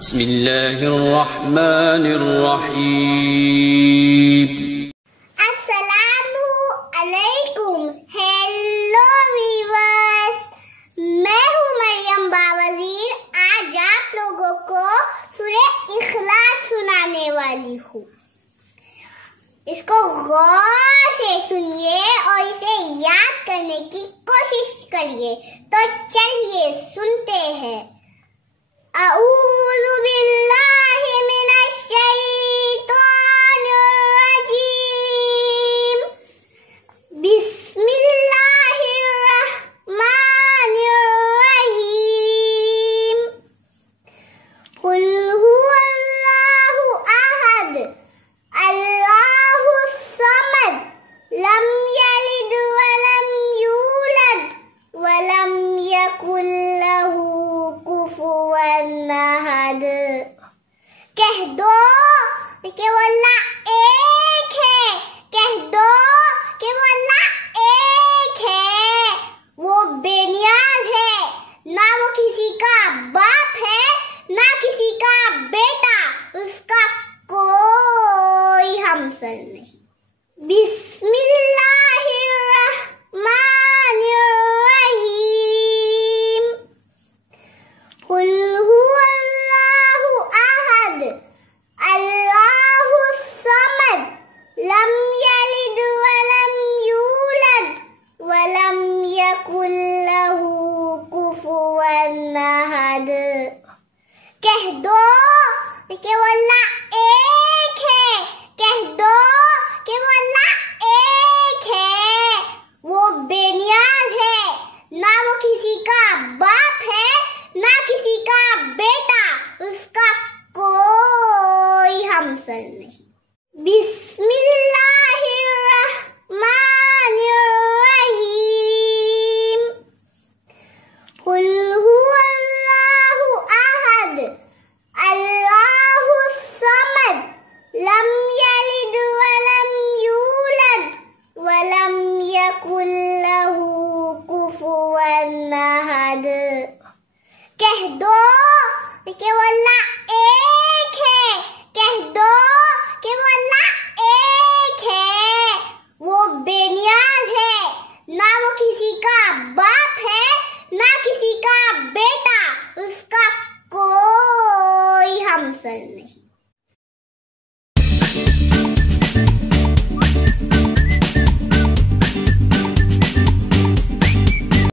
बिस्मिल्लाहिर्रहमानिर्रहीम। अस्सलामुअलैकुम। Hello viewers, मैं हूँ मरियम बावजीर। आज आप लोगों को सूरह इखलास सुनाने वाली हूँ। इसको गौर से सुनिए और इसे याद करने की कोशिश करिए। तो चलिए सुनते हैं। अऊज़ु बिल्लाहि मिनश शैतानिर रजीम। बिस्मिल्लाहिर रहमानिर रहीम। कुल हुवल्लाहु अहद, अल्लाहुस समद, लम यलिद वलम यूलद वलम यकुल लहू कुफुवन अहद। कह दो कि वो अल्लाह एक है। कह दो कि वो अल्लाह एक है। वो बेनियाज है, ना वो किसी का बाप है ना किसी का बेटा। उसका कोई हमसर नहीं। बिस्मिल्लाहिर्रहमानिर्रहीम। कुल हुवल्लाहु अहद, अल्लाहुस समद, लम यलिद वलम यूलद वलम यकुल लहू कुफुवन अहद। कह दो कि वो अल्लाह एक है। कह दो कि वो अल्लाह एक है। वो बेनियाज है, ना वो किसी का बाप है ना किसी का बेटा। उसका कोई हमसर नहीं। बिस्मिल्लाहिर्रहमानिर्रहीम। कुल हुवल्लाहु अहद, अल्लाहुस समद, लम यलिद वलम यूलद वलम यकुल लहू कुफुवन अहद। कह दो कि वो अल्लाह एक है। कह दो कि वो अल्लाह